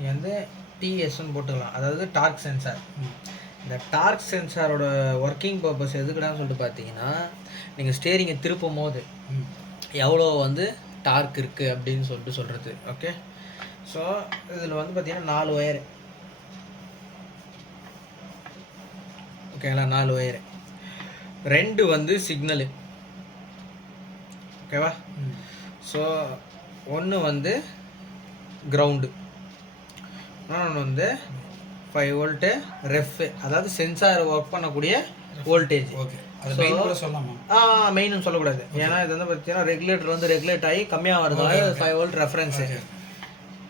நீ வந்து டிஎஸ்ன்னு போட்டுக்கலாம், அதாவது டார்க் சென்சார். இந்த டார்க் சென்சாரோட ஒர்க்கிங் பர்பஸ் எதுக்குடான்னு சொல்லிட்டு பார்த்தீங்கன்னா, நீங்கள் ஸ்டேரிங்கை திருப்பும் போது எவ்வளோ வந்து டார்க் இருக்குது அப்படின்னு சொல்லிட்டு சொல்கிறது. ஓகே, ஸோ இதில் வந்து பார்த்தீங்கன்னா 4 ஒயரு. ஓகேங்களா, 4 ஒயரு, 2 வந்து சிக்னலு. ஓகேவா, ஸோ ஒன்று வந்து கிரவுண்டு, இன்னொன்று வந்து 5 வோல்ட்டு ரெஃப், அதாவது சென்சார் ஒர்க் பண்ணக்கூடிய வோல்டேஜ். மெயின்னு சொல்லக்கூடாது, ஏன்னா இது வந்து பார்த்தீங்கன்னா ரெகுலேட்டர் வந்து ரெகுலேட் ஆகி கம்மியாக வரதுனால 5 வோல்ட் ரெஃபரன்ஸு.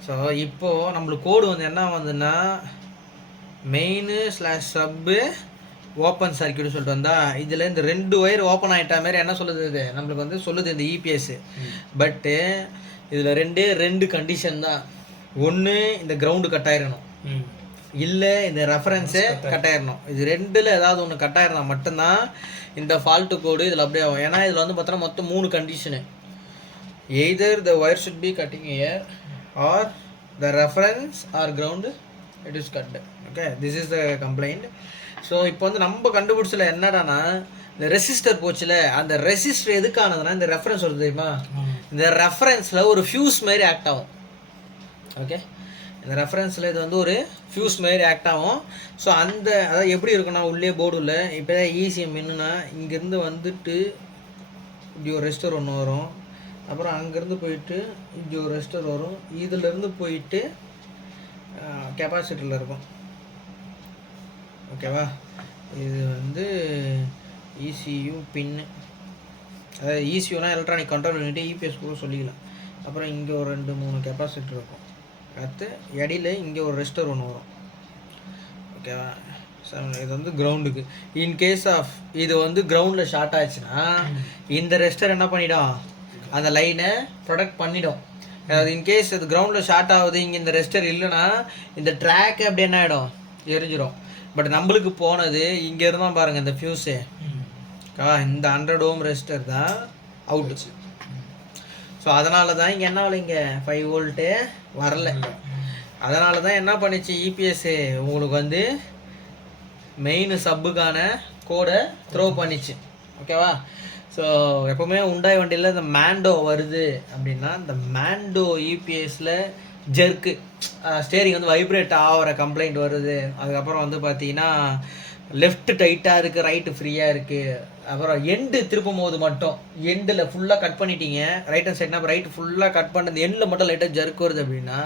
ஸோ இப்போது நம்மளுக்கு கோடு வந்து என்ன வந்துன்னா மெயினு/சப்பு ஓப்பன் சர்க்கியூட் சொல்லிட்டு வந்தால், இதில் இந்த 2 ஒயர் ஓப்பன் ஆகிட்டா மாரி என்ன சொல்லுது, இது நம்மளுக்கு வந்து சொல்லுது இந்த இபிஎஸ். பட்டு இதில் 2 கண்டிஷன் தான். ஒன்று இந்த கிரவுண்டு கட் ஆயிடணும், இல்லை இந்த ரெஃபரன்ஸே கட் ஆயிடணும். இது 2ல் ஏதாவது ஒன்று கட் ஆயிருந்தா மட்டும்தான் இந்த ஃபால்ட்டு கோடு இதில் அப்படியே ஆகும். ஏன்னா இதில் வந்து பார்த்தோன்னா மொத்தம் 3 condition. Either the wire should be cutting here or the reference or ground it is cut. Okay, this is the complaint. So இப்போ வந்து நம்ம கண்டுபிடிச்சல என்னடானா, இந்த ரெசிஸ்டர் போச்சுல, அந்த ரெசிஸ்டர் எதுக்கானதுன்னா இந்த ரெஃபரன்ஸ் வருது தெரியுமா, இந்த ரெஃபரன்ஸில் ஒரு ஃபியூஸ் மாதிரி ஆக்ட் ஆகும். ஓகே, இந்த ரெஃபரன்ஸில் இது வந்து ஒரு ஃபியூஸ் மாதிரி ஆக்ட் ஆகும். ஸோ அந்த அதாவது எப்படி இருக்குன்னா, உள்ளே போர்டில் இப்போ ஈசிஎம் என்னன்னா, இங்கேருந்து வந்துட்டு இப்படி ஒரு ரெஸ்டர் ஒன்று வரும், அப்புறம் அங்கேருந்து போயிட்டு இப்படி ஒரு ரெஸ்டர் வரும், இதிலேருந்து போயிட்டு கெப்பாசிட்டரில் இருக்கும். ஓகேவா, இது வந்து இசியூ பின்னு, அதாவது இசியூனா எலக்ட்ரானிக் கண்ட்ரோல் யூனிட், இபிஎஸ் கூட சொல்லிக்கலாம். அப்புறம் இங்கே ஒரு 2-3 கெப்பாசிட்டர் இருக்கும், அடுத்து இடையில இங்கே ஒரு ரெஸ்டர் ஒன்று வரும். ஓகேவா, இது வந்து கிரவுண்டுக்கு. இன்கேஸ் ஆஃப் இது வந்து கிரவுண்டில் ஷார்ட் ஆச்சுன்னா இந்த ரெஸ்டர் என்ன பண்ணிடும், அந்த லைனை ப்ரொடெக்ட் பண்ணிடும். அதாவது இன்கேஸ் இது கிரவுண்டில் ஷார்ட் ஆகுது, இங்கே இந்த ரெஸ்டர் இல்லைன்னா இந்த ட்ராக் அப்படி என்ன ஆகிடும், எரிஞ்சிடும். பட் நம்மளுக்கு போனது இங்கே இருந்தால் பாருங்கள், இந்த ஃபியூஸு இந்த 100 ஓம் ரெஸ்டர் தான் அவுட்டுச்சு. ஸோ அதனால தான் இங்கே என்ன ஆகல, இங்கே 5 வோல்ட்டு வரல. அதனால தான் என்ன பண்ணிச்சு இபிஎஸ்ஸு, உங்களுக்கு வந்து மெயின் சப்புக்கான கோடை த்ரோ பண்ணிச்சு. ஓகேவா, ஸோ எப்போவுமே உண்டாய் வண்டியில் இந்த மேண்டோ வருது அப்படின்னா, இந்த மேண்டோ இபிஎஸ்சில் ஜெர்க்கு ஸ்டேரிங் வந்து வைப்ரேட் ஆகிற கம்ப்ளைண்ட் வருது. அதுக்கப்புறம் வந்து பார்த்தீங்கன்னா லெஃப்ட் டைட்டாக இருக்குது, ரைட்டு ஃப்ரீயாக இருக்குது. அப்புறம் எண்டு திருப்பும் போது மட்டும் எண்டில் ஃபுல்லாக கட் பண்ணிட்டீங்க, ரைட் ஹேண்ட் சைட்னா அப்புறம் ரைட்டு ஃபுல்லாக கட் பண்ணது எண்டில் மட்டும் லைட்டாக ஜர்க் வருது அப்படின்னா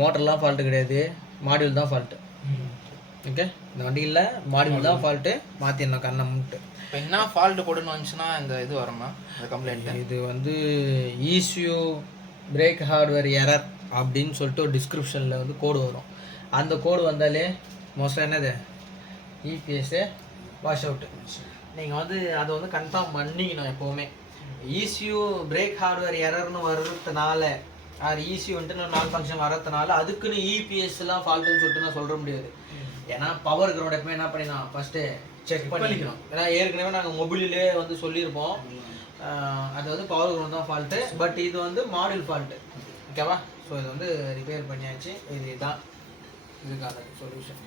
மோட்டர்லாம் ஃபால்ட்டு கிடையாது, மாடியூல் தான் ஃபால்ட்டு. ஓகே, இந்த வண்டியில் மாடியூல் தான் ஃபால்ட்டு, மாற்றிடணும் கண்ணை முட்டு. இப்போ என்ன ஃபால்ட்டு போடுன்னு வந்துச்சுன்னா இந்த இது வருமா, இந்த கம்ப்ளைண்ட்? இது வந்து இசியூ பிரேக் ஹார்ட்வேர் எரர் அப்படின்னு சொல்லிட்டு ஒரு டிஸ்கிரிப்ஷனில் வந்து கோடு வரும். அந்த கோடு வந்தாலே மோஸ்ட்டாக என்னது இபிஎஸ்ஸே வாஷ் அவுட்டு. நீங்கள் வந்து அதை வந்து கன்ஃபார்ம் பண்ணிக்கணும் எப்போவுமே. இசியூ பிரேக் ஹார்ட்வேர் எரர்னு வர்றதுனால, அது இசியூ வந்துட்டு நான் ஃபங்க்ஷன் வர்றதுனால அதுக்குன்னு இபிஎஸ்லாம் ஃபால்ட்டுன்னு சொல்லிட்டு நான் சொல்ல முடியாது. ஏன்னா பவர் கிரவுண்ட் எப்பவுமே என்ன பண்ணிடலாம், ஃபஸ்ட்டு செக் பண்ணிக்கணும். ஏன்னா ஏற்கனவே நாங்கள் மொபைலிலே வந்து சொல்லியிருப்போம், அது வந்து பவர் கிரவுண்ட் தான் ஃபால்ட்டு, பட் இது வந்து மாடியூல் ஃபால்ட்டு. ஓகேவா, ஸோ இது வந்து ரிப்பேர் பண்ணியாச்சு. இதுதான் இதுக்கான சொல்யூஷன்.